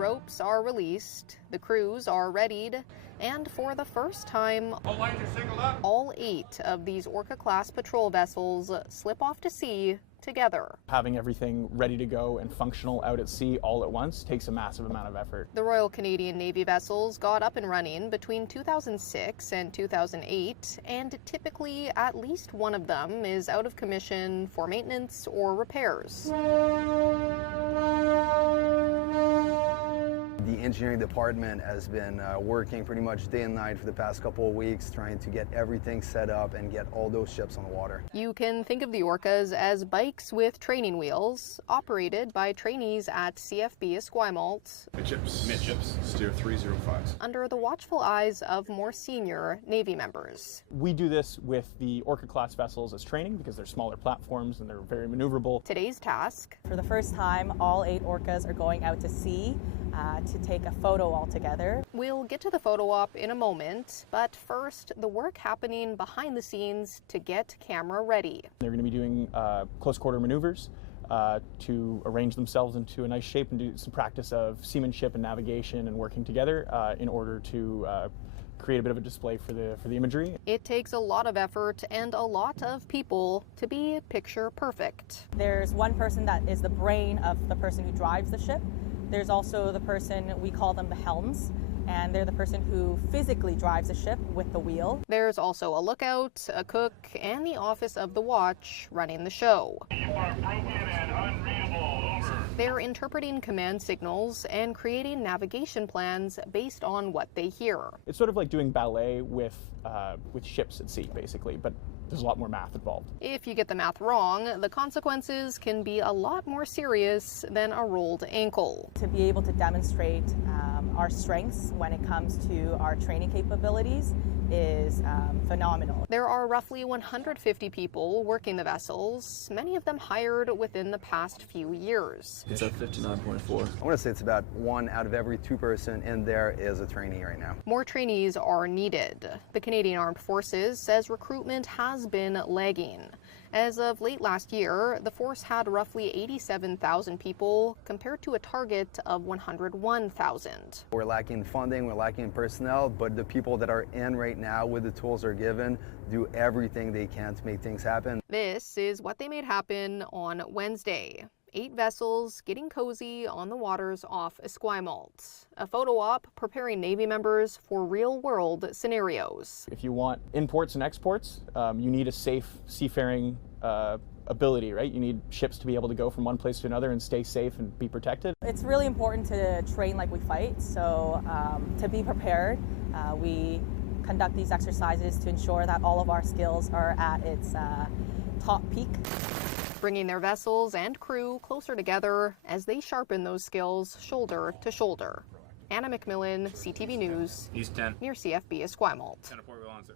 ropes are released, the crews are readied, and for the first time, all 8 of these Orca-class patrol vessels slip off to sea together. Having everything ready to go and functional out at sea all at once takes a massive amount of effort. The Royal Canadian Navy vessels got up and running between 2006 and 2008, and typically at least one of them is out of commission for maintenance or repairs. The engineering department has been working pretty much day and night for the past couple of weeks, trying to get everything set up and get all those ships on the water. You can think of the Orcas as bikes with training wheels, operated by trainees at CFB Esquimalt. Midships, steer 305s. Under the watchful eyes of more senior Navy members. We do this with the Orca-class vessels as training because they're smaller platforms and they're very maneuverable. Today's task: for the first time, all 8 Orcas are going out to sea to take a photo all together. We'll get to the photo op in a moment, but first, the work happening behind the scenes to get camera ready. They're going to be doing close quarter maneuvers to arrange themselves into a nice shape and do some practice of seamanship and navigation and working together in order to create a bit of a display for the imagery. It takes a lot of effort and a lot of people to be picture perfect. There's one person that is the brain of the person who drives the ship. There's also the person, we call them the helms, and they're the person who physically drives the ship with the wheel. There's also a lookout, a cook, and the office of the watch running the show. You are broken and unreadable, over. They're interpreting command signals and creating navigation plans based on what they hear. It's sort of like doing ballet with ships at sea, basically, but there's a lot more math involved. If you get the math wrong, the consequences can be a lot more serious than a rolled ankle. To be able to demonstrate our strengths when it comes to our training capabilities is phenomenal. There are roughly 150 people working the vessels, many of them hired within the past few years. It's at 59.4. I want to say it's about 1 out of every 2 person in there is a trainee right now. More trainees are needed. The Canadian Armed Forces says recruitment has been lagging. As of late last year, the force had roughly 87,000 people compared to a target of 101,000. We're lacking funding, we're lacking personnel, but the people that are in right now with the tools they're given do everything they can to make things happen. This is what they made happen on Wednesday. 8 vessels getting cozy on the waters off Esquimalt. A photo op preparing Navy members for real-world scenarios. If you want imports and exports, you need a safe seafaring ability, right? You need ships to be able to go from one place to another and stay safe and be protected. It's really important to train like we fight, so to be prepared, we conduct these exercises to ensure that all of our skills are at its top peak. Bringing their vessels and crew closer together as they sharpen those skills shoulder to shoulder. Anna McMillan, CTV News, East 10. near CFB Esquimalt. 10-4, we'll answer.